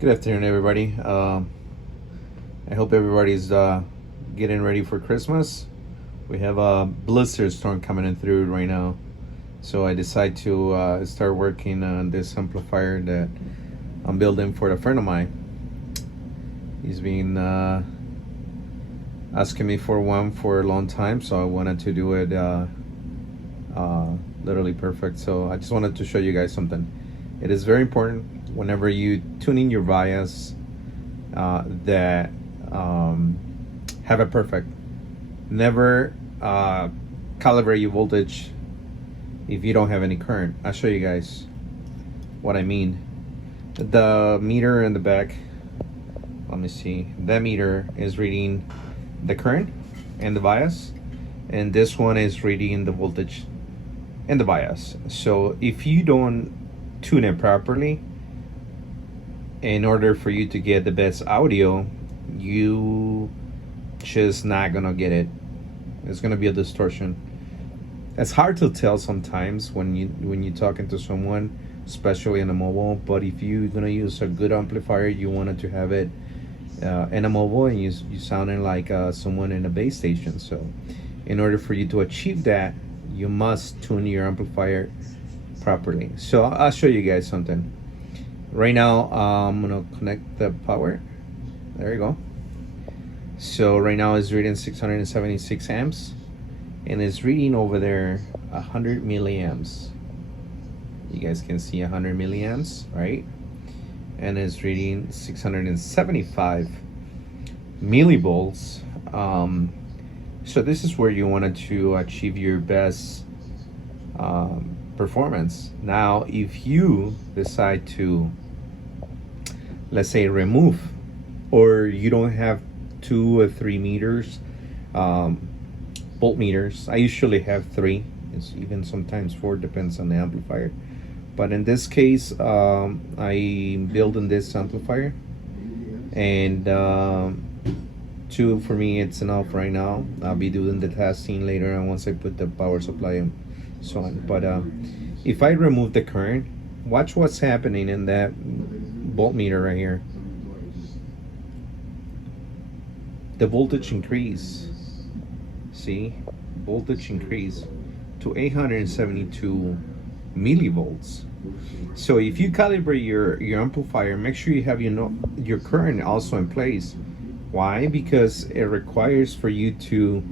Good afternoon, everybody. I hope everybody's getting ready for Christmas. We have a blizzard storm coming in through right now, so I decided to start working on this amplifier that I'm building for a friend of mine. He's been asking me for one for a long time, so I wanted to do it literally perfect. So I just wanted to show you guys something. It is very important whenever you tune in your bias that have it perfect. Never calibrate your voltage if you don't have any current. I'll show you guys what I mean. The meter in the back, let me see, that meter is reading the current and the bias, and this one is reading the voltage and the bias. So if you don't tune it properly, in order for you to get the best audio, you just not gonna get it. It's gonna be a distortion. It's hard to tell sometimes when you're talking to someone, especially in a mobile. But if you're gonna use a good amplifier, you wanted to have it in a mobile, and you sounding like someone in a base station. So in order for you to achieve that, you must tune your amplifier properly. So I'll show you guys something. Right now, I'm gonna connect the power. There you go. So right now it's reading 676 amps, and it's reading over there 100 milliamps. You guys can see 100 milliamps, right? And it's reading 675 millivolts. So this is where you wanted to achieve your best performance. Now, if you decide to, let's say, remove, or you don't have 2 or 3 meters, voltmeters. I usually have 3. It's even sometimes 4, depends on the amplifier. But in this case, I'm building this amplifier, and 2 for me it's enough right now. I'll be doing the testing later on once I put the power supply and so on. But if I remove the current, watch what's happening in that voltmeter right here. The voltage increase. See, voltage increase to 872 millivolts. So if you calibrate your amplifier, make sure you have your current also in place. Why? Because it requires for you to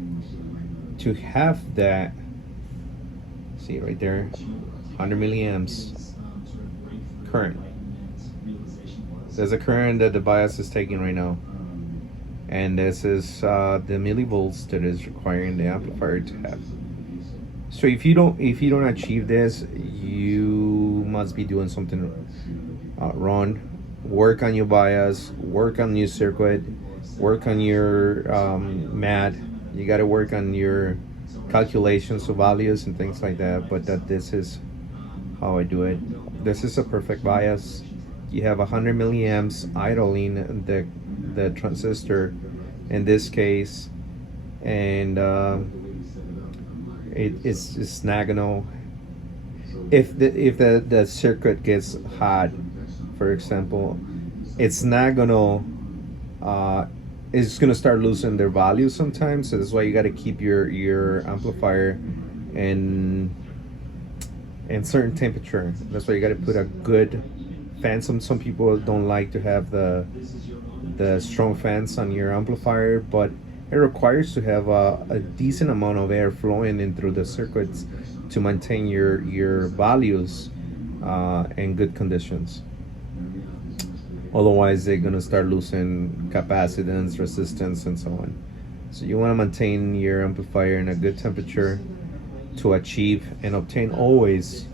have that. See right there, 100 milliamps current. There's a current that the bias is taking right now, and this is the millivolts that is requiring the amplifier to have. So if you don't achieve this, you must be doing something wrong. Work on your bias, work on your circuit, work on your mat. You got to work on your calculations of values and things like that. But this is how I do it. This is a perfect bias. You have 100 milliamps idling the transistor in this case, and it's not gonna, if the circuit gets hot, for example, it's not gonna it's gonna start losing their value sometimes. So that's why you got to keep your amplifier in certain temperature. That's why you got to put a good fan. Some people don't like to have the strong fans on your amplifier, but it requires to have a decent amount of air flowing in through the circuits to maintain your values in good conditions. Otherwise, they're gonna start losing capacitance, resistance, and so on. So you want to maintain your amplifier in a good temperature to achieve and obtain always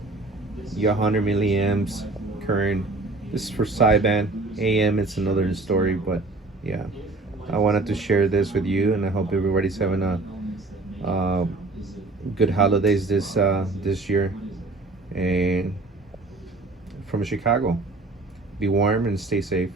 your 100 milliamps current. This is for sideband. AM, it's another story, but yeah, I wanted to share this with you, and I hope everybody's having a good holidays this year. And from Chicago, be warm and stay safe.